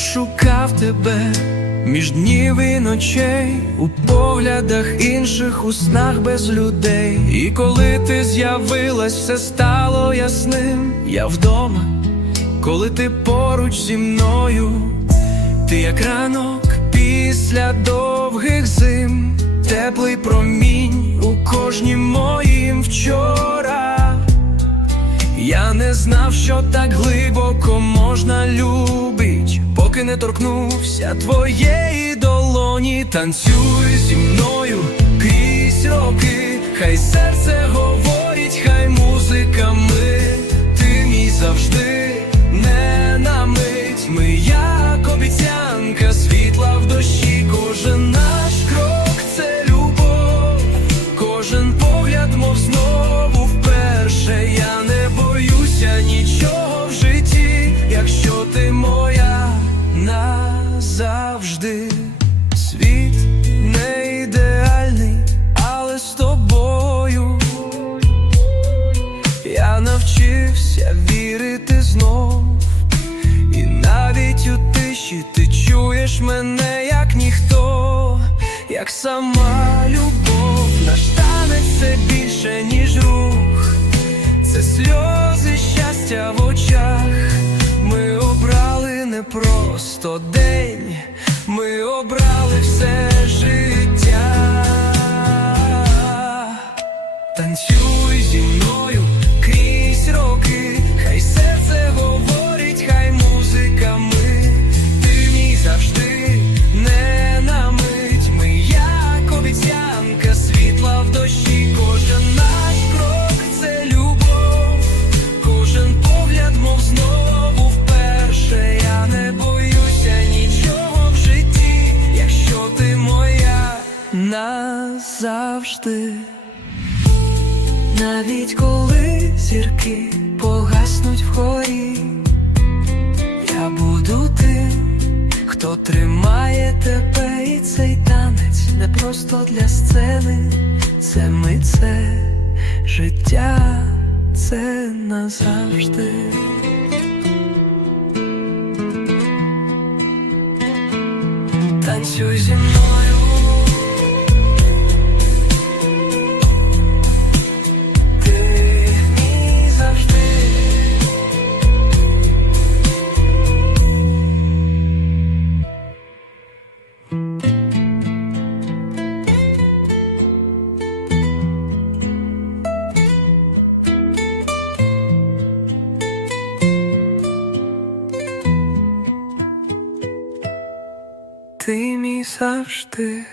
шукав тебе між днів і ночей, у поглядах інших, у снах без людей. І коли ти з'явилась, все стало ясним. Я вдома, коли ти поруч зі мною, ти як ранок після довгих зим, теплий промінь у кожнім моїм вчора. Я не знав, що так глибоко можна любить, поки не торкнувся твоєї долоні. Танцюй зі мною крізь роки, хай серце назавжди. Світ не ідеальний, але з тобою я навчився вірити знов. І навіть у тиші ти чуєш мене, як ніхто, як сама любов, наш танець це більше, ніж рух, це сльози щастя в очах. Просто день, ми обрали все назавжди. Навіть коли зірки погаснуть вгорі, я буду тим, хто тримає тебе, і цей танець не просто для сцени, це ми, це життя, це назавжди. Танцюй зі мною. Ти мій завжди.